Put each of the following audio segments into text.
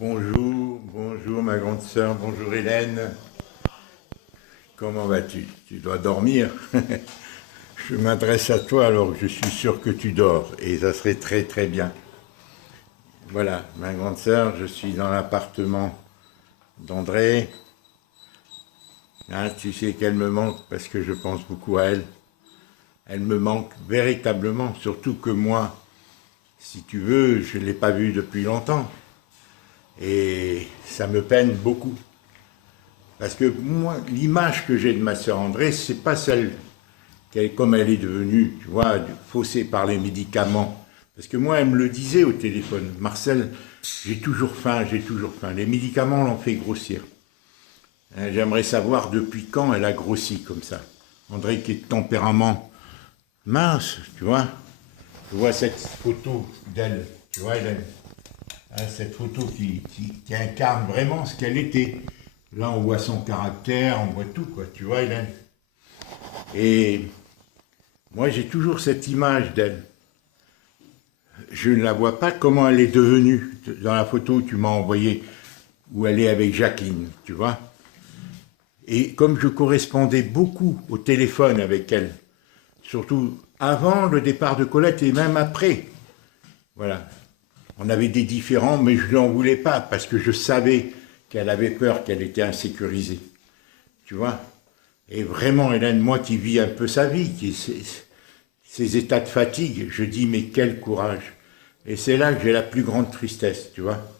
Bonjour, bonjour ma grande sœur, bonjour Hélène. Comment vas-tu? Tu dois dormir. Je m'adresse à toi alors que je suis sûr que tu dors et ça serait très très bien. Voilà, ma grande sœur, je suis dans l'appartement d'André. Hein, tu sais qu'elle me manque parce que je pense beaucoup à elle. Elle me manque véritablement, surtout que moi, si tu veux, je ne l'ai pas vue depuis longtemps. Et ça me peine beaucoup. Parce que moi, l'image que j'ai de ma sœur André, c'est pas celle comme elle est devenue, tu vois, faussée par les médicaments. Parce que moi, elle me le disait au téléphone, Marcel, j'ai toujours faim, j'ai toujours faim. Les médicaments l'ont fait grossir. Hein, j'aimerais savoir depuis quand elle a grossi comme ça. André qui est de tempérament mince, tu vois. Je vois cette photo d'elle, tu vois, Hélène. Hein, cette photo qui incarne vraiment ce qu'elle était. Là, on voit son caractère, on voit tout, quoi, tu vois, Hélène. Et moi, j'ai toujours cette image d'elle. Je ne la vois pas comment elle est devenue dans la photo que tu m'as envoyée, où elle est avec Jacqueline, tu vois. Et comme je correspondais beaucoup au téléphone avec elle, surtout avant le départ de Colette et même après, voilà. On avait des différends, mais je ne l'en voulais pas parce que je savais qu'elle avait peur, qu'elle était insécurisée. Tu vois? Et vraiment, Hélène, moi qui vis un peu sa vie, ces états de fatigue, je dis, mais quel courage. Et c'est là que j'ai la plus grande tristesse, tu vois.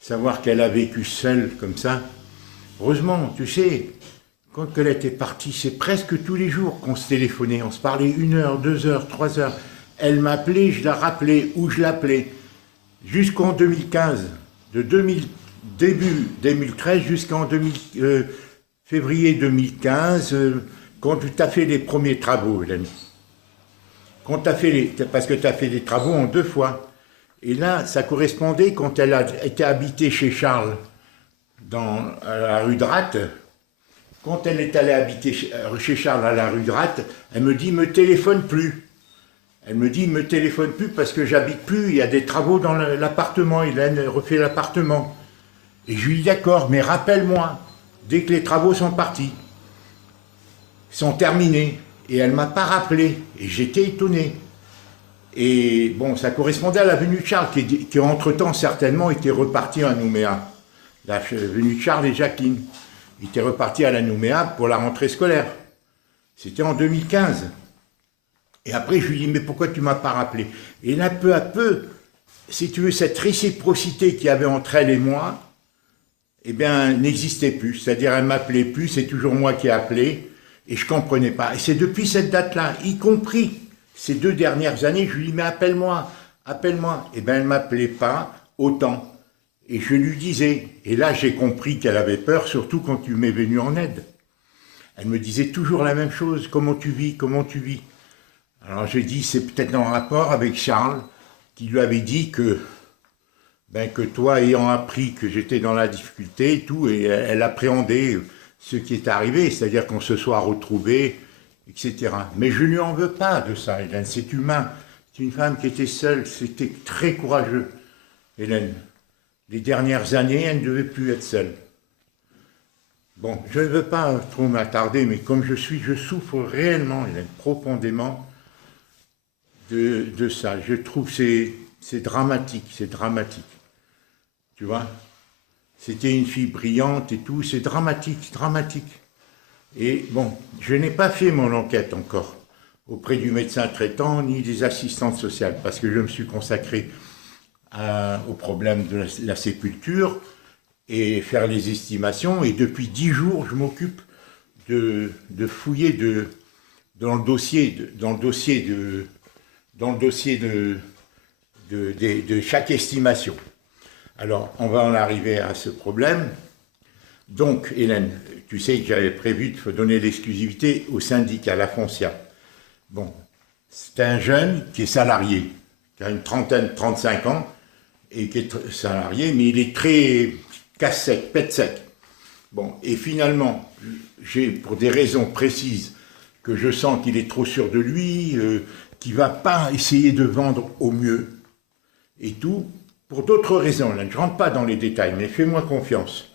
Savoir qu'elle a vécu seule comme ça. Heureusement, tu sais, quand elle était partie, c'est presque tous les jours qu'on se téléphonait. On se parlait 1 heure, 2 heures, 3 heures. Elle m'appelait, je la rappelais, ou je l'appelais. Jusqu'en 2015, de 2000, début 2013 jusqu'en février 2015, quand tu as fait les premiers travaux, Hélène. Parce que tu as fait des travaux en 2 fois. Et là, ça correspondait quand elle a été habitée chez Charles, à la rue de Ratte. Quand elle est allée habiter chez Charles à la rue de Ratte, elle me dit, me téléphone plus. Elle me dit, me téléphone plus parce que j'habite plus, il y a des travaux dans l'appartement, Hélène refait l'appartement. Et je lui dis, d'accord, mais rappelle-moi, dès que les travaux sont partis, sont terminés. Et elle ne m'a pas rappelé, et j'étais étonné. Et bon, ça correspondait à l'avenue de Charles, qui entre-temps certainement était repartie à Nouméa. L'avenue de Charles et Jacqueline était repartie à la Nouméa pour la rentrée scolaire. C'était en 2015. Et après, je lui dis, mais pourquoi tu ne m'as pas rappelé? Et là, peu à peu, si tu veux, cette réciprocité qu'il y avait entre elle et moi, eh bien, n'existait plus. C'est-à-dire, elle ne m'appelait plus, c'est toujours moi qui ai appelé, et je ne comprenais pas. Et c'est depuis cette date-là, y compris ces 2 dernières années, je lui dis, mais appelle-moi, appelle-moi. Eh bien, elle ne m'appelait pas autant. Et je lui disais, et là, j'ai compris qu'elle avait peur, surtout quand tu m'es venu en aide. Elle me disait toujours la même chose, comment tu vis, comment tu vis. Alors j'ai dit, c'est peut-être en rapport avec Charles, qui lui avait dit que toi, ayant appris que j'étais dans la difficulté et tout, et elle appréhendait ce qui est arrivé, c'est-à-dire qu'on se soit retrouvés, etc. Mais je ne lui en veux pas de ça, Hélène, c'est humain. C'est une femme qui était seule, c'était très courageux, Hélène. Les dernières années, elle ne devait plus être seule. Bon, je ne veux pas trop m'attarder, mais comme je souffre réellement, Hélène, profondément, de ça. Je trouve que c'est dramatique, c'est dramatique. Tu vois? C'était une fille brillante et tout, c'est dramatique, dramatique. Et bon, je n'ai pas fait mon enquête encore auprès du médecin traitant ni des assistantes sociales parce que je me suis consacré au problème de la sépulture et faire les estimations. Et depuis 10 jours, je m'occupe de fouiller dans le dossier, de chaque estimation. Alors, on va en arriver à ce problème. Donc, Hélène, tu sais que j'avais prévu de donner l'exclusivité au syndicat, la Foncia. Bon, c'est un jeune qui est salarié, qui a une trentaine, 35 ans, et qui est salarié, mais il est très casse-sec, pète-sec. Bon, et finalement, pour des raisons précises, que je sens qu'il est trop sûr de lui, qu'il ne va pas essayer de vendre au mieux, et tout, pour d'autres raisons, là, je ne rentre pas dans les détails, mais fais-moi confiance.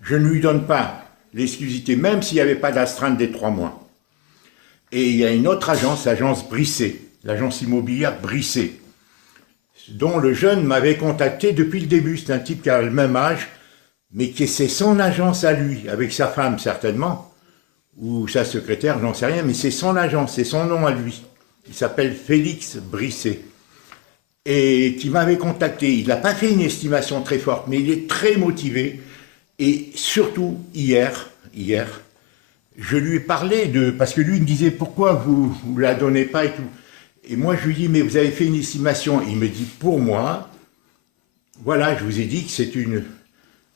Je ne lui donne pas l'exclusivité, même s'il n'y avait pas d'astreinte des 3 mois. Et il y a une autre agence, l'agence Brisset, l'agence immobilière Brisset, dont le jeune m'avait contacté depuis le début. C'est un type qui a le même âge, mais qui c'est son agence à lui, avec sa femme certainement, ou sa secrétaire, j'en sais rien, mais c'est son agence, c'est son nom à lui. Il s'appelle Félix Brisset. Et qui m'avait contacté. Il n'a pas fait une estimation très forte, mais il est très motivé. Et surtout, hier, je lui ai parlé de... Parce que lui, il me disait, pourquoi vous ne la donnez pas et tout. Et moi, je lui dis, mais vous avez fait une estimation. Il me dit, pour moi, voilà, je vous ai dit que c'est une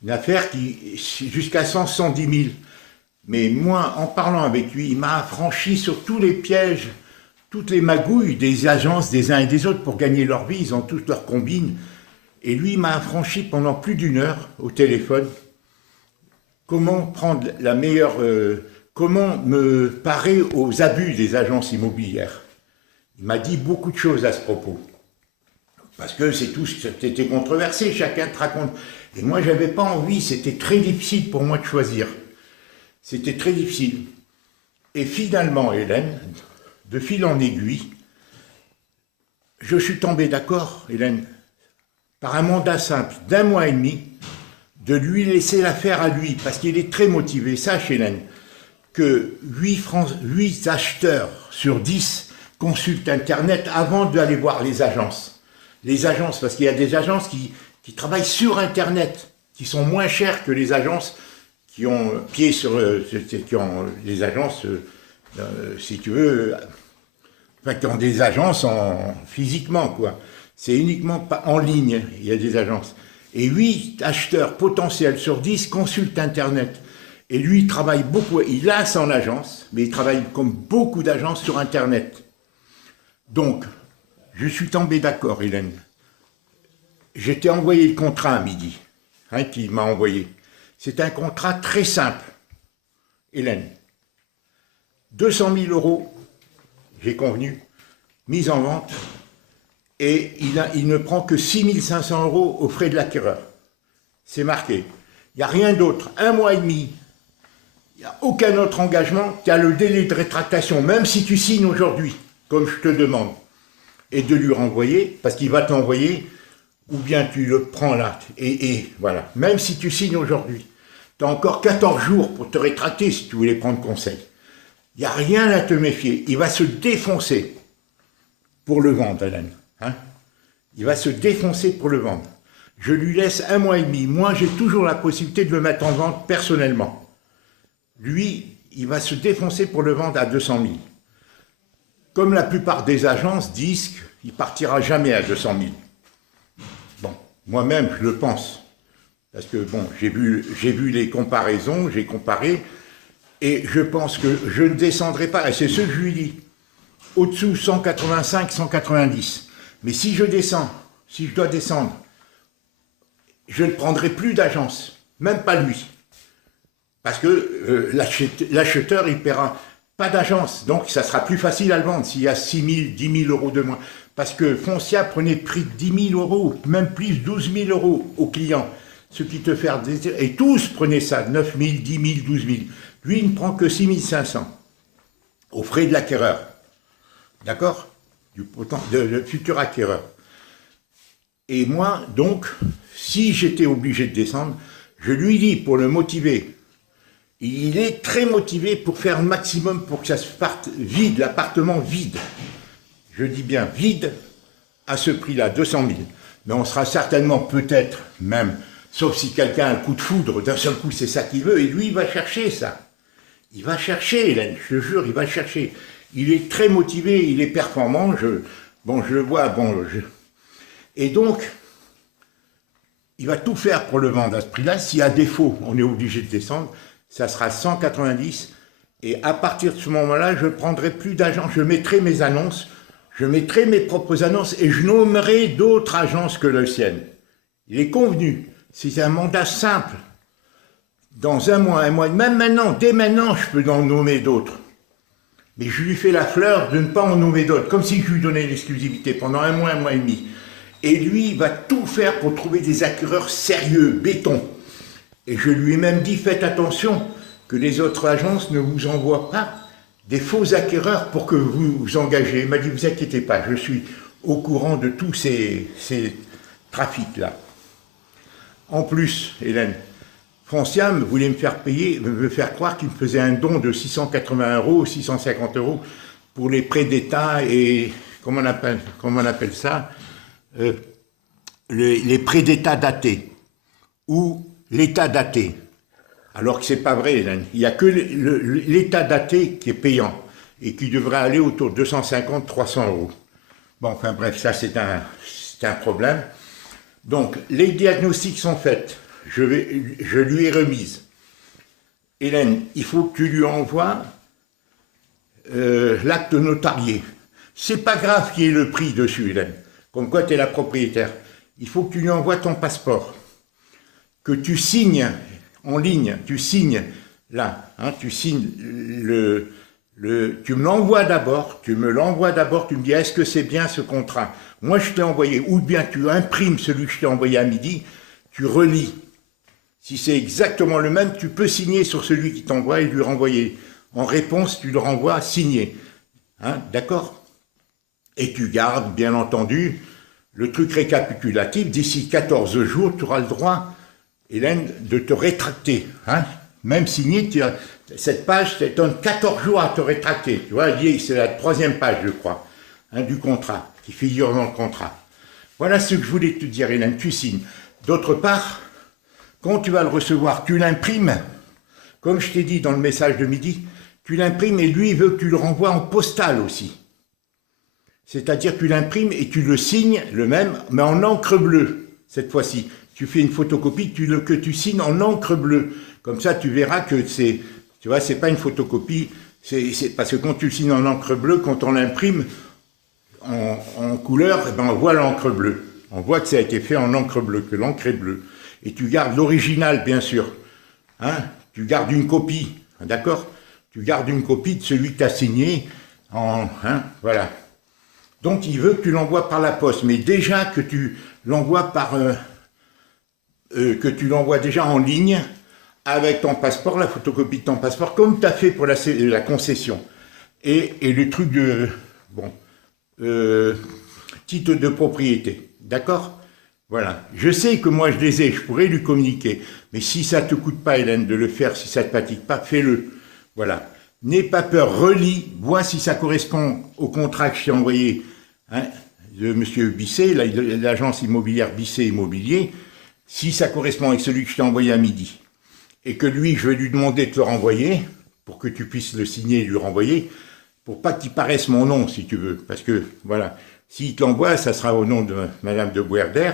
affaire qui, jusqu'à 110 000. Mais moi, en parlant avec lui, il m'a affranchi sur tous les pièges, toutes les magouilles des agences des uns et des autres pour gagner leur vie. Ils ont toutes leurs combines. Et lui, il m'a affranchi pendant plus d'1 heure au téléphone. Comment prendre la meilleure... comment me parer aux abus des agences immobilières. Il m'a dit beaucoup de choses à ce propos. Parce que c'était controversé, chacun te raconte. Et moi, je n'avais pas envie, c'était très difficile pour moi de choisir. C'était très difficile. Et finalement, Hélène, de fil en aiguille, je suis tombé d'accord, Hélène, par un mandat simple d'1 mois et demi, de lui laisser l'affaire à lui, parce qu'il est très motivé. Sache, Hélène, que 8 acheteurs sur 10 consultent Internet avant d'aller voir les agences. Les agences, parce qu'il y a des agences qui travaillent sur Internet, qui sont moins chères que les agences qui ont pied sur... qui ont les agences, si tu veux... Enfin, qui ont des agences physiquement, quoi. C'est uniquement pas en ligne, il y a des agences. Et 8 acheteurs potentiels sur 10 consultent Internet. Et lui, il travaille beaucoup, il a son agence, mais il travaille comme beaucoup d'agences sur Internet. Donc, je suis tombé d'accord, Hélène. Je t'ai envoyé le contrat à midi, qu'il m'a envoyé. C'est un contrat très simple, Hélène. 200 000 €, j'ai convenu, mise en vente, et il ne prend que 6 500 € aux frais de l'acquéreur. C'est marqué. Il n'y a rien d'autre. 1 mois et demi. Il n'y a aucun autre engagement. Tu as le délai de rétractation, même si tu signes aujourd'hui, comme je te demande, et de lui renvoyer, parce qu'il va t'envoyer, ou bien tu le prends là, et voilà. Même si tu signes aujourd'hui, tu as encore 14 jours pour te rétracter si tu voulais prendre conseil. Il n'y a rien à te méfier. Il va se défoncer pour le vendre, Hélène. Il va se défoncer pour le vendre. Je lui laisse 1 mois et demi. Moi, j'ai toujours la possibilité de le mettre en vente personnellement. Lui, il va se défoncer pour le vendre à 200 000. Comme la plupart des agences disent qu'il ne partira jamais à 200 000. Bon, moi-même, je le pense. Parce que, bon, j'ai vu les comparaisons, j'ai comparé, et je pense que je ne descendrai pas, et c'est ce que je lui dis, au-dessous 185, 190. Mais si je descends, si je dois descendre, je ne prendrai plus d'agence, même pas lui. Parce que l'acheteur, il ne paiera pas d'agence, donc ça sera plus facile à le vendre s'il y a 6 000, 10 000 € de moins. Parce que Foncia prenait le prix de 10 000 €, même plus 12 000 € aux clients, ce qui te fait désirer. Et tous prenaient ça, 9 000, 10 000, 12 000. Lui, il ne prend que 6 500, aux frais de l'acquéreur. D'accord? Le futur acquéreur. Et moi, donc, si j'étais obligé de descendre, je lui dis, pour le motiver, il est très motivé pour faire le maximum pour que ça se parte vide, l'appartement vide. Je dis bien vide, à ce prix-là, 200 000. Mais on sera certainement, peut-être même, sauf si quelqu'un a un coup de foudre, d'un seul coup c'est ça qu'il veut, et lui il va chercher ça. Il va chercher, Hélène, je te jure, il va chercher. Il est très motivé, il est performant, je le vois, et donc, il va tout faire pour le vendre à ce prix-là. Si à défaut, on est obligé de descendre, ça sera 190, et à partir de ce moment-là, je ne prendrai plus d'agents, je mettrai mes annonces, je mettrai mes propres annonces, et je nommerai d'autres agences que la sienne. Il est convenu, c'est un mandat simple. Dans 1 mois, même maintenant, dès maintenant, je peux en nommer d'autres. Mais je lui fais la fleur de ne pas en nommer d'autres, comme si je lui donnais l'exclusivité pendant 1 mois et demi. Et lui, il va tout faire pour trouver des acquéreurs sérieux, béton. Et je lui ai même dit, faites attention que les autres agences ne vous envoient pas des faux acquéreurs pour que vous vous engagez. Il m'a dit, vous inquiétez pas, je suis au courant de tous ces trafics-là. En plus, Hélène, Foncia voulait me faire croire qu'il me faisait un don de 680 €, 650 € pour les prêts d'État et, comment on appelle ça, les prêts d'État datés ou l'État daté. Alors que c'est pas vrai, Hélène. Il n'y a que l'État daté qui est payant et qui devrait aller autour de 250-300 €. Bon, enfin bref, ça c'est un problème. Donc, les diagnostics sont faits. Je lui ai remise. Hélène, il faut que tu lui envoies l'acte notarié. C'est pas grave qu'il y ait le prix dessus, Hélène. Comme quoi tu es la propriétaire. Il faut que tu lui envoies ton passeport. Que tu signes en ligne, tu signes là, hein, tu signes tu me l'envoies d'abord, tu me dis est-ce que c'est bien ce contrat? Moi je t'ai envoyé, ou bien tu imprimes celui que je t'ai envoyé à midi, tu relis. Si c'est exactement le même, tu peux signer sur celui qui t'envoie et lui renvoyer. En réponse, tu le renvoies signé. Hein, d'accord? Et tu gardes, bien entendu, le truc récapitulatif. D'ici 14 jours, tu auras le droit, Hélène, de te rétracter. Hein? Même signé, cette page te donne 14 jours à te rétracter. Tu vois, c'est la 3e page, je crois, hein, du contrat, qui figure dans le contrat. Voilà ce que je voulais te dire, Hélène, tu signes. D'autre part, quand tu vas le recevoir, tu l'imprimes, comme je t'ai dit dans le message de midi, tu l'imprimes et lui, il veut que tu le renvoies en postal aussi. C'est-à-dire que tu l'imprimes et tu le signes, le même, mais en encre bleue, cette fois-ci. Tu fais une photocopie que tu signes en encre bleue. Comme ça, tu verras que tu vois, c'est pas une photocopie, c'est parce que quand tu le signes en encre bleue, quand on l'imprime en couleur, eh ben on voit l'encre bleue. On voit que ça a été fait en encre bleue, que l'encre est bleue. Et tu gardes l'original, bien sûr. Hein? Tu gardes une copie, d'accord? Tu gardes une copie de celui que tu as signé, voilà. Donc, il veut que tu l'envoies par la poste, mais déjà que tu l'envoies déjà en ligne, avec ton passeport, la photocopie de ton passeport, comme tu as fait pour la concession. Et le truc de, titre de propriété, d'accord? Voilà. Je sais que moi je les ai, je pourrais lui communiquer. Mais si ça ne te coûte pas, Hélène, de le faire, si ça ne te fatigue pas, fais-le. Voilà. N'aie pas peur, relis, vois si ça correspond au contrat que je t'ai envoyé, hein, de M. Bisset, l'agence immobilière Bisset Immobilier, si ça correspond avec celui que je t'ai envoyé à midi. Et que lui, je vais lui demander de te le renvoyer, pour que tu puisses le signer et lui renvoyer, pour pas qu'il paraisse mon nom, si tu veux. Parce que, voilà, s'il te l'envoie, ça sera au nom de Madame de Guerder,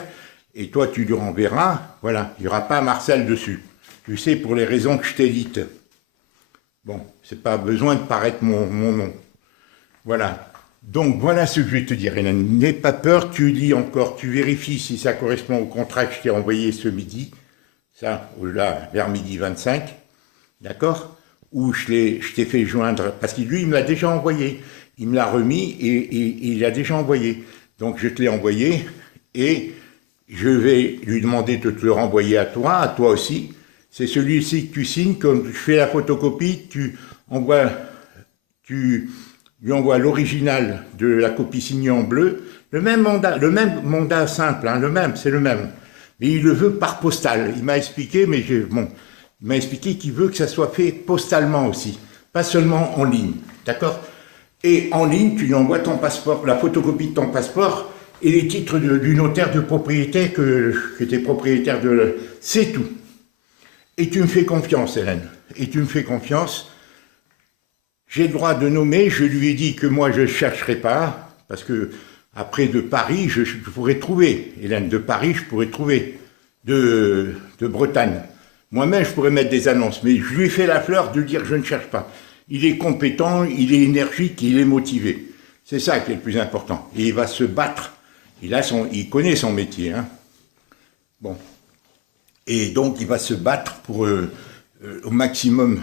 et toi, tu lui renverras, voilà, il n'y aura pas Marcel dessus. Tu sais, pour les raisons que je t'ai dites. Bon, c'est pas besoin de paraître mon nom. Voilà. Donc, voilà ce que je vais te dire, Hélène. N'aie pas peur, tu lis encore, tu vérifies si ça correspond au contrat que je t'ai envoyé ce midi. Ça, là, vers midi 25. D'accord? Où je t'ai fait joindre, parce que lui, il me l'a déjà envoyé. Il me l'a remis et il l'a déjà envoyé. Donc, je te l'ai envoyé et je vais lui demander de te le renvoyer à toi aussi. C'est celui-ci que tu signes, comme je fais la photocopie, tu lui envoies l'original de la copie signée en bleu, le même mandat simple, hein, c'est le même. Mais il le veut par postal. Il m'a expliqué, il m'a expliqué qu'il veut que ça soit fait postalement aussi, pas seulement en ligne, d'accord? Et en ligne, tu lui envoies ton passeport, la photocopie de ton passeport et les titres du notaire de propriété que tu es propriétaire de... C'est tout. Et tu me fais confiance, Hélène. Et tu me fais confiance. J'ai le droit de nommer. Je lui ai dit que moi, je ne chercherai pas. Parce que après de Paris, je pourrais trouver. Hélène, de Paris, je pourrais trouver. De Bretagne. Moi-même, je pourrais mettre des annonces. Mais je lui ai fait la fleur de dire que je ne cherche pas. Il est compétent, il est énergique, il est motivé. C'est ça qui est le plus important. Et il va se battre. Il connaît son métier. Hein. Bon. Et donc, il va se battre pour au maximum,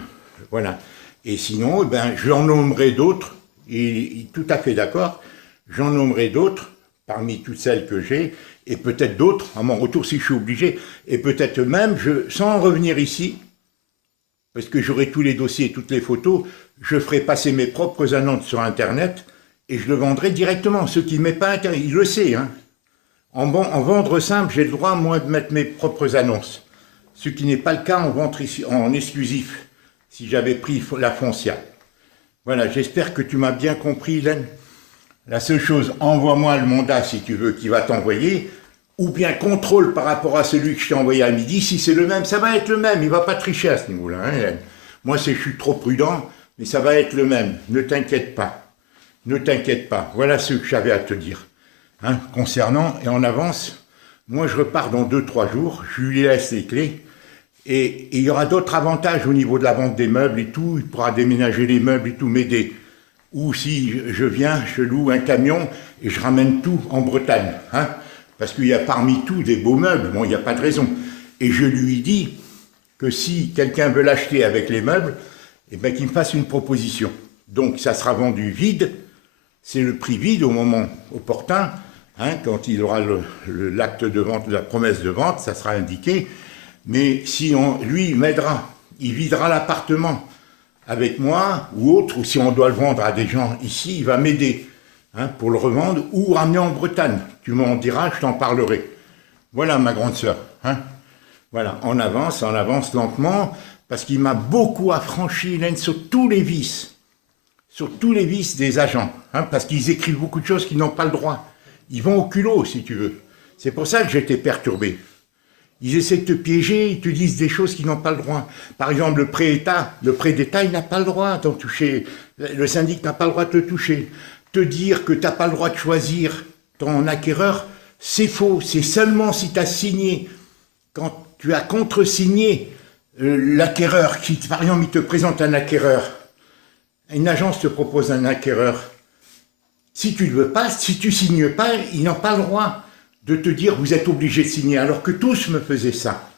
voilà. Et sinon, j'en nommerai d'autres, il est tout à fait d'accord, j'en nommerai d'autres, parmi toutes celles que j'ai, et peut-être d'autres, à mon retour si je suis obligé, et peut-être même, sans revenir ici, parce que j'aurai tous les dossiers et toutes les photos, je ferai passer mes propres annonces sur Internet, et je le vendrai directement. Ceux qui ne mettent pas Internet, il le sait, hein. En vendre simple, j'ai le droit, moi, de mettre mes propres annonces. Ce qui n'est pas le cas en vente en exclusif, si j'avais pris la foncière. Voilà, j'espère que tu m'as bien compris, Hélène. La seule chose, envoie-moi le mandat, si tu veux, qui va t'envoyer, ou bien contrôle par rapport à celui que je t'ai envoyé à midi. Si c'est le même, ça va être le même. Il ne va pas tricher à ce niveau-là, hein, Hélène. Moi, je suis trop prudent, mais ça va être le même. Ne t'inquiète pas. Ne t'inquiète pas. Voilà ce que j'avais à te dire. Hein, concernant, et en avance, moi je repars dans 2-3 jours, je lui laisse les clés, et il y aura d'autres avantages au niveau de la vente des meubles et tout, il pourra déménager les meubles et tout, m'aider. Ou si je viens, je loue un camion et je ramène tout en Bretagne, hein, parce qu'il y a parmi tout des beaux meubles, bon il n'y a pas de raison. Et je lui dis que si quelqu'un veut l'acheter avec les meubles, eh ben, qu'il me fasse une proposition. Donc ça sera vendu vide, c'est le prix vide au moment opportun, hein, quand il aura l'acte de vente, la promesse de vente, ça sera indiqué. Mais si lui m'aidera, il videra l'appartement avec moi ou autre, ou si on doit le vendre à des gens ici, il va m'aider, hein, pour le revendre ou ramener en Bretagne. Tu m'en diras, je t'en parlerai. Voilà ma grande sœur. Hein. Voilà, on avance lentement, parce qu'il m'a beaucoup affranchi, Hélène, sur tous les vices. Sur tous les vices des agents, hein, parce qu'ils écrivent beaucoup de choses qu'ils n'ont pas le droit. Ils vont au culot, si tu veux. C'est pour ça que j'étais perturbé. Ils essaient de te piéger, ils te disent des choses qu'ils n'ont pas le droit. Par exemple, le prêt d'État, il n'a pas le droit d'en toucher. Le syndic n'a pas le droit de te toucher. Te dire que tu n'as pas le droit de choisir ton acquéreur, c'est faux. C'est seulement si tu as signé, quand tu as contresigné l'acquéreur, qui, par exemple, il te présente un acquéreur, une agence te propose un acquéreur. Si tu ne le veux pas, si tu ne signes pas, ils n'ont pas le droit de te dire vous êtes obligé de signer, alors que tous me faisaient ça.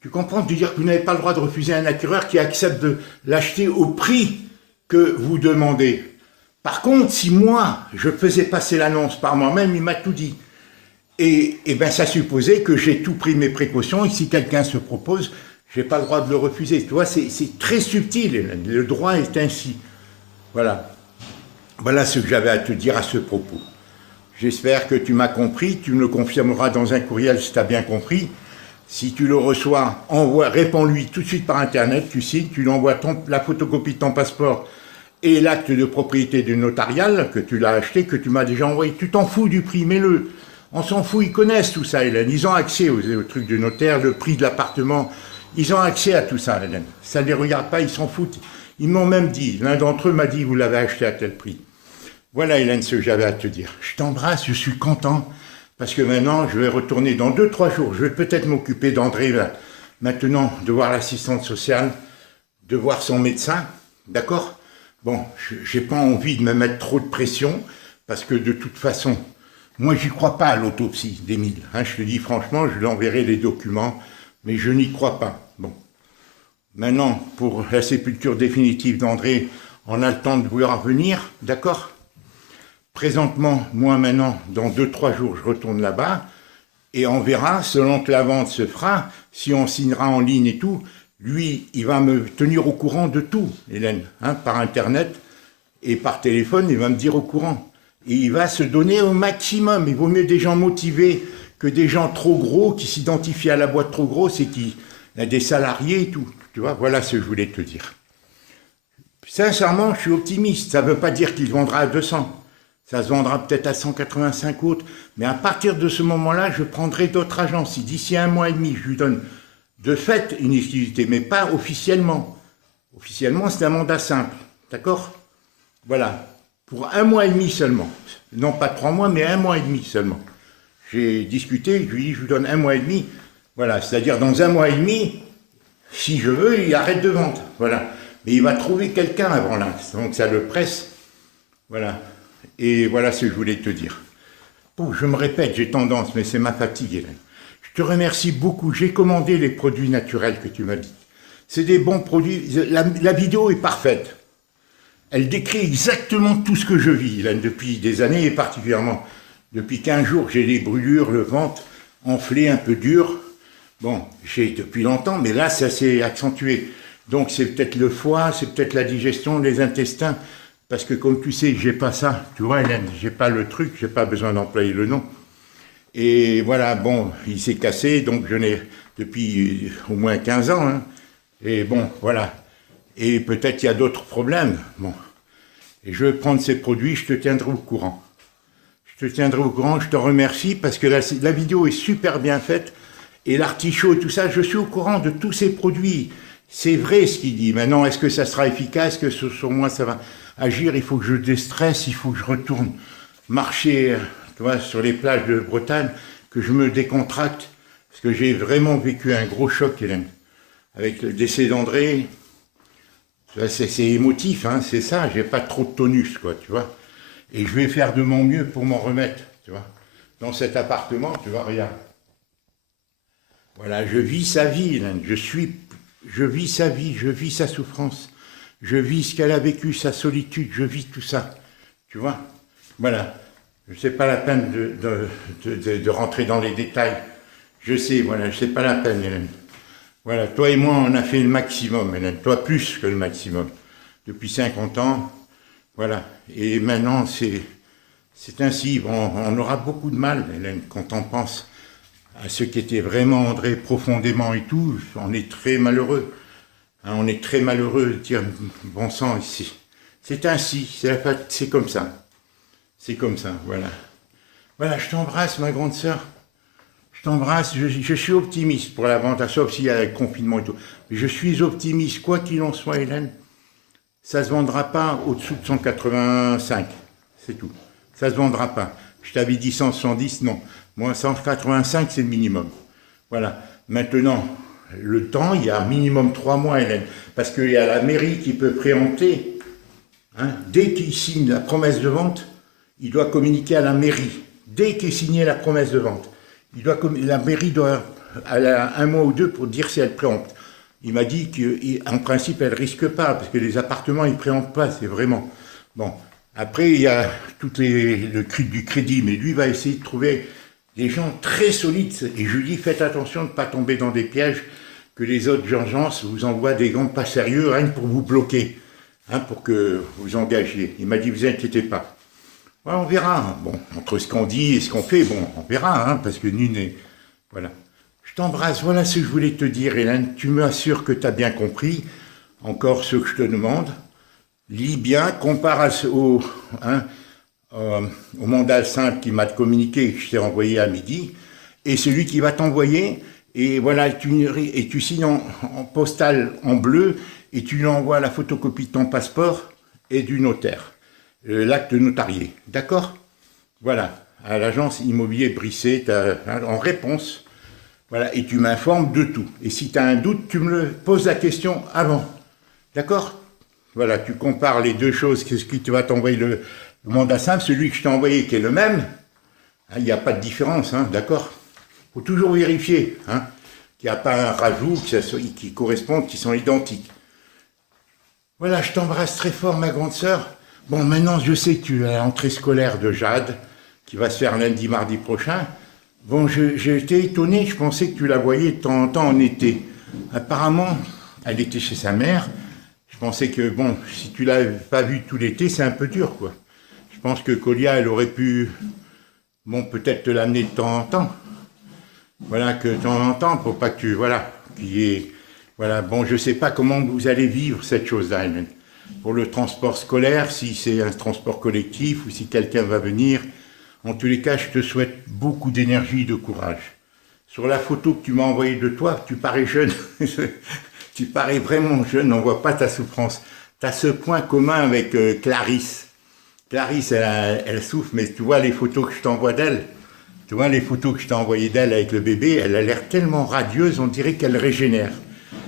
Tu comprends? De dire que vous n'avez pas le droit de refuser un acquéreur qui accepte de l'acheter au prix que vous demandez. Par contre, si moi, je faisais passer l'annonce par moi-même, il m'a tout dit. Et bien ça supposait que j'ai tout pris mes précautions, et si quelqu'un se propose, je n'ai pas le droit de le refuser. Tu vois, c'est très subtil, le droit est ainsi. Voilà. Voilà ce que j'avais à te dire à ce propos. J'espère que tu m'as compris, tu me le confirmeras dans un courriel si tu as bien compris. Si tu le reçois, réponds-lui tout de suite par Internet, tu signes, tu lui envoies la photocopie de ton passeport et l'acte de propriété du notarial que tu l'as acheté, que tu m'as déjà envoyé. Tu t'en fous du prix, mets-le. On s'en fout, ils connaissent tout ça, Hélène. Ils ont accès aux trucs du notaire, le prix de l'appartement. Ils ont accès à tout ça, Hélène. Ça ne les regarde pas, ils s'en foutent. Ils m'ont même dit, l'un d'entre eux m'a dit, vous l'avez acheté à tel prix. Voilà, Hélène, ce que j'avais à te dire. Je t'embrasse, je suis content, parce que maintenant, je vais retourner dans 2-3 jours. Je vais peut-être m'occuper d'André, maintenant, de voir l'assistante sociale, de voir son médecin, d'accord? Bon, je n'ai pas envie de me mettre trop de pression, parce que de toute façon, moi, j'y crois pas à l'autopsie d'Émile. Hein, je te dis franchement, je lui enverrai les documents, mais je n'y crois pas. Bon. Maintenant, pour la sépulture définitive d'André, on a le temps de vouloir venir, d'accord? Présentement, moi maintenant, dans 2-3 jours, je retourne là-bas, et on verra, selon que la vente se fera, si on signera en ligne et tout, lui, il va me tenir au courant de tout, Hélène, hein, par Internet et par téléphone, il va me dire au courant. Et il va se donner au maximum. Il vaut mieux des gens motivés que des gens trop gros qui s'identifient à la boîte trop grosse et qui a des salariés et tout. Tu vois, voilà ce que je voulais te dire. Sincèrement, je suis optimiste. Ça ne veut pas dire qu'il vendra à 200. Ça se vendra peut-être à 185 autres. Mais à partir de ce moment-là, je prendrai d'autres agences. Si d'ici 1 mois et demi, je lui donne de fait une exclusivité, mais pas officiellement. Officiellement, c'est un mandat simple. D'accord? Voilà. Pour 1 mois et demi seulement. Non pas 3 mois, mais 1 mois et demi seulement. J'ai discuté, je lui ai dit, je vous donne 1 mois et demi. Voilà, c'est-à-dire dans 1 mois et demi, si je veux, il arrête de vendre. Voilà. Mais il va trouver quelqu'un avant là. Donc ça le presse. Voilà. Et voilà ce que je voulais te dire. Bon, je me répète, j'ai tendance, mais c'est ma fatigue, Hélène. Je te remercie beaucoup. J'ai commandé les produits naturels que tu m'as dit. C'est des bons produits. La vidéo est parfaite. Elle décrit exactement tout ce que je vis, Hélène, depuis des années, et particulièrement Depuis 15 jours, j'ai des brûlures, le ventre enflé, un peu dur. Bon, j'ai depuis longtemps, mais là, ça s'est accentué. Donc, c'est peut-être le foie, c'est peut-être la digestion, les intestins. Parce que, comme tu sais, j'ai pas ça. Tu vois, Hélène, j'ai pas le truc, j'ai pas besoin d'employer le nom. Et voilà, bon, il s'est cassé, donc je n'ai depuis au moins 15 ans. Hein. Et bon, voilà. Et peut-être il y a d'autres problèmes. Bon. Et je vais prendre ces produits, je te tiendrai au courant. Je te tiendrai au courant, je te remercie parce que la vidéo est super bien faite. Et l'artichaut et tout ça, je suis au courant de tous ces produits. C'est vrai ce qu'il dit. Maintenant, est-ce que ça sera efficace? Est-ce que sur moi ça va agir? Il faut que je déstresse, il faut que je retourne marcher, tu vois, sur les plages de Bretagne, que je me décontracte. Parce que j'ai vraiment vécu un gros choc, Hélène. Avec le décès d'André, c'est émotif, hein, c'est ça, j'ai pas trop de tonus, quoi, tu vois. Et je vais faire de mon mieux pour m'en remettre, tu vois. Dans cet appartement, tu vois, regarde. Voilà, je vis sa vie, Hélène. Je vis sa vie, je vis sa souffrance. Je vis ce qu'elle a vécu, sa solitude, je vis tout ça. Tu vois? Voilà. C'est pas la peine de rentrer dans les détails. Je sais, voilà, c'est pas la peine, Hélène. Voilà, toi et moi, on a fait le maximum, Hélène. Toi, plus que le maximum. Depuis 50 ans, voilà. Et maintenant, c'est ainsi. Bon, on aura beaucoup de mal, Hélène, quand on pense à ce qui était vraiment André profondément et tout. On est très malheureux. Hein, on est très malheureux de dire bon sang ici. C'est ainsi, c'est comme ça. C'est comme ça, voilà. Voilà, je t'embrasse, ma grande sœur. Je t'embrasse, je suis optimiste pour la vente, sauf s'il y a le confinement et tout. Mais je suis optimiste, quoi qu'il en soit, Hélène. Ça ne se vendra pas au-dessous de 185, c'est tout. Ça ne se vendra pas. Je t'avais dit 170, non. Moi, 185, c'est le minimum. Voilà. Maintenant, le temps, il y a minimum 3 mois, Hélène. Parce qu'il y a la mairie qui peut préempter. Hein, dès qu'il signe la promesse de vente, il doit communiquer à la mairie. Dès qu'il signait la promesse de vente, la mairie doit aller un mois ou deux pour dire si elle préempte. Il m'a dit qu'en principe, elle ne risque pas, parce que les appartements, ils ne préemptent pas, c'est vraiment... Bon, après, il y a du crédit, mais lui va essayer de trouver des gens très solides. Et je lui dis, faites attention de ne pas tomber dans des pièges que les autres urgences vous envoient des gants pas sérieux, rien que pour vous bloquer, hein, pour que vous engagiez. Il m'a dit, vous inquiétez pas. Ouais, on verra. Bon, entre ce qu'on dit et ce qu'on fait, bon, on verra, hein, parce que nul n'est... Voilà. Je t'embrasse, voilà ce que je voulais te dire, Hélène. Tu m'assures que tu as bien compris. Encore ce que je te demande. Lis bien, compare au mandat simple qui m'a communiqué, que je t'ai envoyé à midi, et celui qui va t'envoyer, et voilà, tu signes en postal en bleu, et tu lui envoies la photocopie de ton passeport et du notaire, l'acte notarié, d'accord? Voilà, à l'agence immobilier Brisset, en réponse, voilà, et tu m'informes de tout. Et si tu as un doute, tu me poses la question avant, d'accord? Voilà, tu compares les deux choses, qu'est-ce qui va t'envoyer le mandat simple, celui que je t'ai envoyé qui est le même, hein, il n'y a pas de différence, hein, d'accord? Il faut toujours vérifier, hein, qu'il n'y a pas un rajout, qui correspondent, qui sont identiques. Voilà, je t'embrasse très fort, ma grande sœur. Bon, maintenant, je sais que tu as l'entrée scolaire de Jade, qui va se faire lundi, mardi prochain. Bon, j'ai été étonné, je pensais que tu la voyais de temps en temps en été. Apparemment, elle était chez sa mère. Je pensais que, bon, si tu l'avais pas vue tout l'été, c'est un peu dur, quoi. Je pense que Colia, elle aurait pu, bon, peut-être te l'amener de temps en temps. Voilà, que de temps en temps, pour pas que tu, voilà, qu'il y ait, voilà, bon, je sais pas comment vous allez vivre cette chose-là, Hélène. Pour le transport scolaire, si c'est un transport collectif ou si quelqu'un va venir. En tous les cas, je te souhaite beaucoup d'énergie et de courage. Sur la photo que tu m'as envoyée de toi, tu parais jeune. Tu parais vraiment jeune, on ne voit pas ta souffrance. Tu as ce point commun avec Clarisse. Clarisse, elle souffre, mais tu vois les photos que je t'envoie d'elle. Tu vois les photos que je t'ai envoyées d'elle avec le bébé, elle a l'air tellement radieuse, on dirait qu'elle régénère.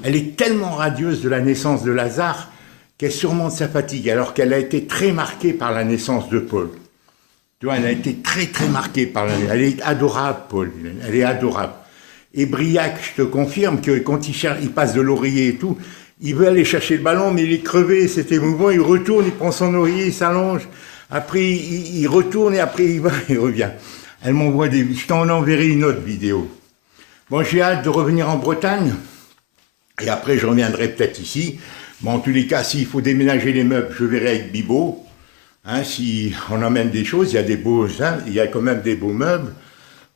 Elle est tellement radieuse de la naissance de Lazare qu'elle surmonte sa fatigue, alors qu'elle a été très marquée par la naissance de Paul. Tu vois, elle a été très très marquée par elle est adorable, Paul, elle est adorable. Et Briac, je te confirme que quand il passe de l'oreiller et tout, il veut aller chercher le ballon, mais il est crevé, c'est émouvant, il retourne, il prend son oreiller, il s'allonge. Après, il retourne et après, il va, il revient. Elle m'envoie des... Je t'en enverrai une autre vidéo. Bon, j'ai hâte de revenir en Bretagne. Et après, je reviendrai peut-être ici. Bon, en tous les cas, s'il faut déménager les meubles, je verrai avec Bibo. Hein, si on emmène des choses, il y a des beaux, hein, il y a quand même des beaux meubles.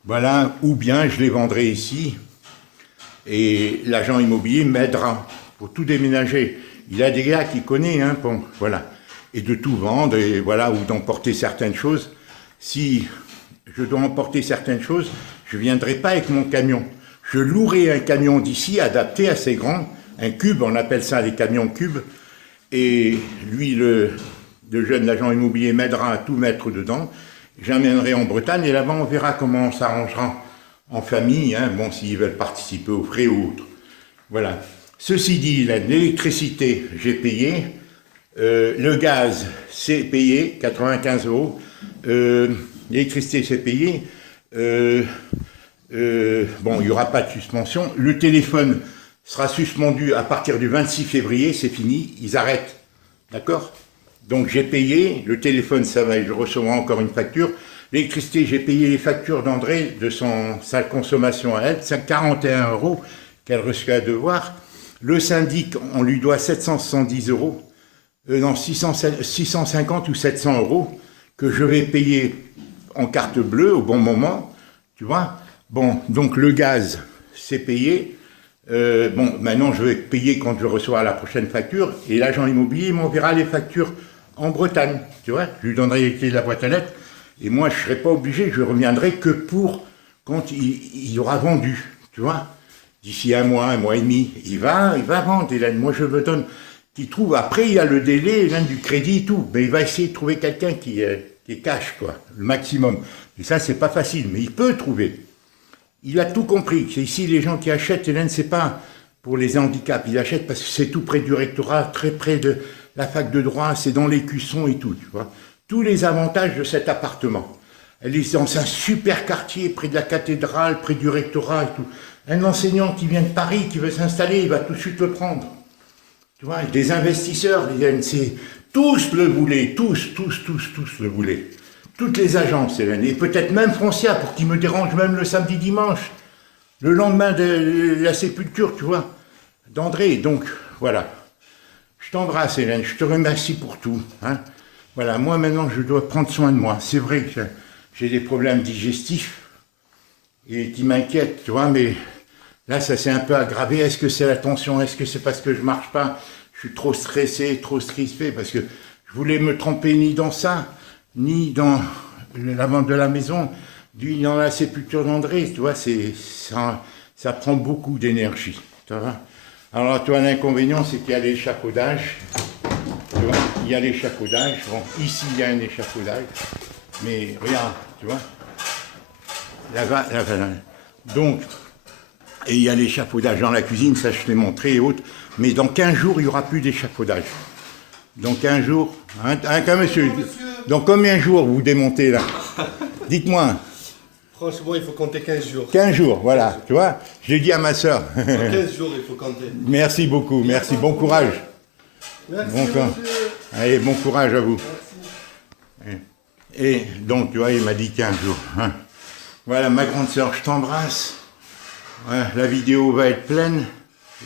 Voilà, ou bien je les vendrai ici. Et l'agent immobilier m'aidera pour tout déménager. Il a des gars qui connaissent, hein, bon, voilà. Et de tout vendre, et voilà, ou d'emporter certaines choses. Si je dois emporter certaines choses, je ne viendrai pas avec mon camion. Je louerai un camion d'ici, adapté, assez grand, un cube, on appelle ça les camions cubes. Et lui, le jeune agent immobilier m'aidera à tout mettre dedans. J'amènerai en Bretagne, et là-bas, on verra comment on s'arrangera en famille, hein, bon, s'ils veulent participer aux frais ou autres. Voilà. Ceci dit, l'électricité, j'ai payé. Le gaz, c'est payé, 95 €. L'électricité, c'est payé. Bon, il n'y aura pas de suspension. Le téléphone sera suspendu à partir du 26 février, c'est fini, ils arrêtent. D'accord? Donc j'ai payé, le téléphone, ça va, je recevrai encore une facture. L'électricité, j'ai payé les factures d'André, de sa consommation à elle, c'est 41 € qu'elle risque à devoir. Le syndic, on lui doit 770 €. Non, 650 ou 700 € que je vais payer en carte bleue au bon moment, tu vois. Bon, donc le gaz, c'est payé. Bon, maintenant je vais payer quand je reçois la prochaine facture, et l'agent immobilier m'enverra les factures en Bretagne, tu vois. Je lui donnerai les clés de la boîte à lettres, et moi je ne serai pas obligé, je reviendrai que pour quand il aura vendu, tu vois. D'ici un mois et demi, il va vendre, Hélène. Moi je me donne... Qui trouve, après il y a le délai, même du crédit et tout, mais il va essayer de trouver quelqu'un qui est cash, quoi, le maximum. Et ça, c'est pas facile, mais il peut trouver. Il a tout compris. C'est ici, les gens qui achètent, Hélène, c'est pas pour les handicaps, ils achètent parce que c'est tout près du rectorat, très près de la fac de droit, c'est dans les cuissons et tout, tu vois. Tous les avantages de cet appartement. Elle est dans un super quartier, près de la cathédrale, près du rectorat et tout. Un enseignant qui vient de Paris, qui veut s'installer, il va tout de suite le prendre. Tu vois, des investisseurs, les NC, tous le voulaient, tous le voulaient. Toutes les agences, Hélène, et peut-être même Foncia, pour qu'ils me dérangent même le samedi, dimanche, le lendemain de la sépulture, tu vois, d'André. Donc, voilà. Je t'embrasse, Hélène, je te remercie pour tout. Hein. Voilà, moi maintenant, je dois prendre soin de moi. C'est vrai que j'ai des problèmes digestifs et qui m'inquiètent, tu vois, mais... Là, ça s'est un peu aggravé. Est-ce que c'est la tension? Est-ce que c'est parce que je ne marche pas? Je suis trop stressé, trop crispé, parce que je voulais me tromper ni dans ça, ni dans la vente de la maison, ni dans la sépulture d'André. Tu vois, ça prend beaucoup d'énergie. Alors, toi, l'inconvénient, c'est qu'il y a l'échafaudage. Tu vois, il y a l'échafaudage. Bon, ici, il y a un échafaudage. Mais regarde, tu vois. Là-bas. Donc... Et il y a l'échafaudage dans la cuisine, ça je t'ai montré et autres. Mais dans 15 jours, il n'y aura plus d'échafaudage. Dans 15 jours, hein, monsieur, dans combien de jours vous démontez là? Dites-moi. Franchement, il faut compter 15 jours. 15 jours, voilà, tu vois. Je l'ai dit à ma soeur. 15 jours, il faut compter. Merci beaucoup, merci, bon courage. Merci, bon courage. Allez, bon courage à vous. Merci. Et donc, tu vois, il m'a dit 15 jours. Hein. Voilà, ma grande soeur, je t'embrasse. Ouais, la vidéo va être pleine,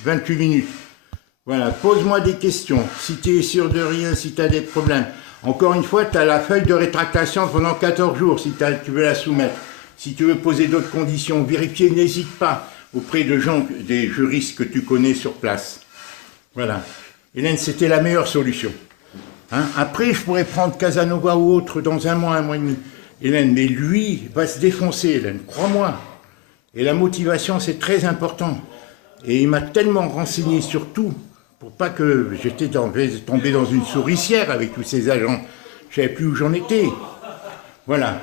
28 minutes. Voilà, pose-moi des questions. Si tu es sûr de rien, si tu as des problèmes. Encore une fois, tu as la feuille de rétractation pendant 14 jours si tu veux la soumettre. Si tu veux poser d'autres conditions, vérifier, n'hésite pas auprès de gens, des juristes que tu connais sur place. Voilà. Hélène, c'était la meilleure solution. Hein? Après, je pourrais prendre Casanova ou autre dans un mois et demi. Hélène, mais lui va se défoncer, Hélène, crois-moi. Et la motivation, c'est très important. Et il m'a tellement renseigné sur tout, pour pas que j'étais tombé dans une souricière avec tous ces agents. Je ne savais plus où j'en étais. Voilà.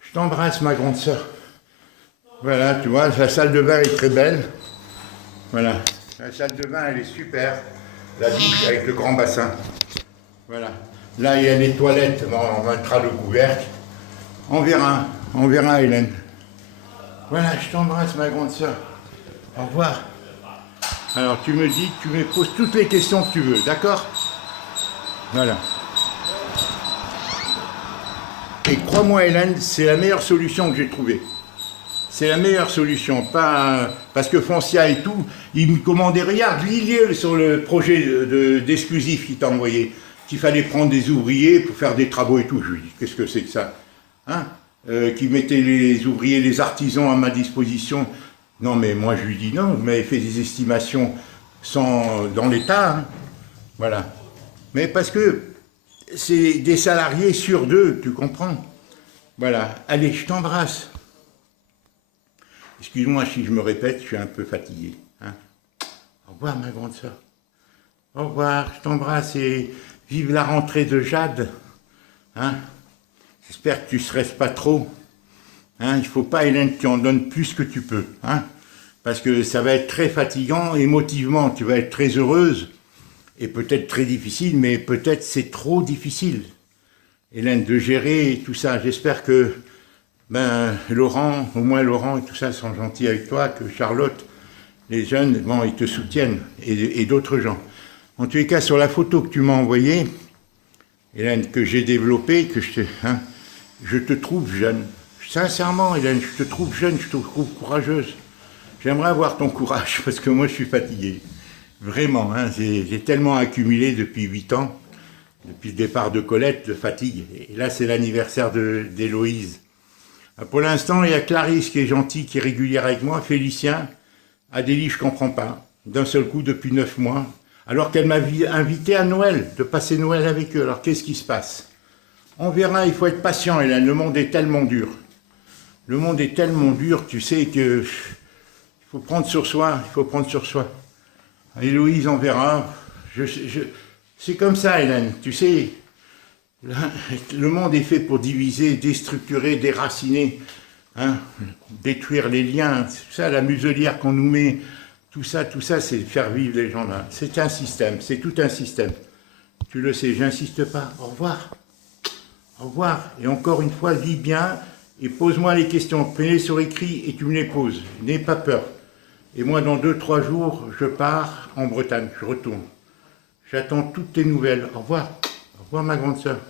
Je t'embrasse, ma grande sœur. Voilà, tu vois, la salle de bain est très belle. Voilà. La salle de bain, elle est super. La douche avec le grand bassin. Voilà. Là, il y a les toilettes. Bon, on mettra le couvercle. On verra, Hélène. Voilà, je t'embrasse, ma grande sœur. Au revoir. Alors, tu me dis, tu me poses toutes les questions que tu veux, d'accord? Voilà. Et crois-moi, Hélène, c'est la meilleure solution que j'ai trouvée. C'est la meilleure solution. Pas, parce que Foncia et tout, ils me commandaient, regarde, lis-le sur le projet d'exclusif qu'il t'a envoyé, qu'il fallait prendre des ouvriers pour faire des travaux et tout. Je lui dis, qu'est-ce que c'est que ça, hein, qui mettait les ouvriers, les artisans à ma disposition. Non, mais moi je lui dis non, vous m'avez fait des estimations dans l'État. Hein. Voilà. Mais parce que c'est des salariés sur 2, tu comprends? Voilà. Allez, je t'embrasse. Excuse-moi si je me répète, je suis un peu fatigué. Hein. Au revoir, ma grande sœur. Au revoir, je t'embrasse et vive la rentrée de Jade. Hein. J'espère que tu ne stresses pas trop. Hein. Il ne faut pas, Hélène, que tu en donnes plus que tu peux. Hein. Parce que ça va être très fatigant, émotivement, tu vas être très heureuse. Et peut-être très difficile, mais peut-être c'est trop difficile, Hélène, de gérer tout ça. J'espère que Laurent, au moins Laurent et tout ça sont gentils avec toi, que Charlotte, les jeunes, bon, ils te soutiennent, et d'autres gens. En tous les cas, sur la photo que tu m'as envoyée, Hélène, que j'ai développée, je te trouve jeune. Sincèrement, Hélène, je te trouve jeune, je te trouve courageuse. J'aimerais avoir ton courage, parce que moi, je suis fatigué. Vraiment, hein, j'ai tellement accumulé depuis 8 ans, depuis le départ de Colette, de fatigue. Et là, c'est l'anniversaire d'Héloïse. Pour l'instant, il y a Clarisse qui est gentille, qui est régulière avec moi, Félicien. Adélie, je ne comprends pas. D'un seul coup, depuis 9 mois. Alors qu'elle m'a invité à Noël, de passer Noël avec eux. Alors, qu'est-ce qui se passe? On verra, il faut être patient, Hélène. Le monde est tellement dur. Le monde est tellement dur, tu sais que... Il faut prendre sur soi, il faut prendre sur soi. Héloïse, on verra. C'est comme ça, Hélène. Tu sais, le monde est fait pour diviser, déstructurer, déraciner, hein, détruire les liens. C'est ça, la muselière qu'on nous met. Tout ça, c'est faire vivre les gens là. C'est un système, c'est tout un système. Tu le sais, j'insiste pas. Au revoir. Au revoir. Et encore une fois, lis bien et pose-moi les questions. Prenez sur écrit et tu me les poses. N'aie pas peur. Et moi, dans 2-3 jours, je pars en Bretagne, je retourne. J'attends toutes tes nouvelles. Au revoir. Au revoir, ma grande sœur.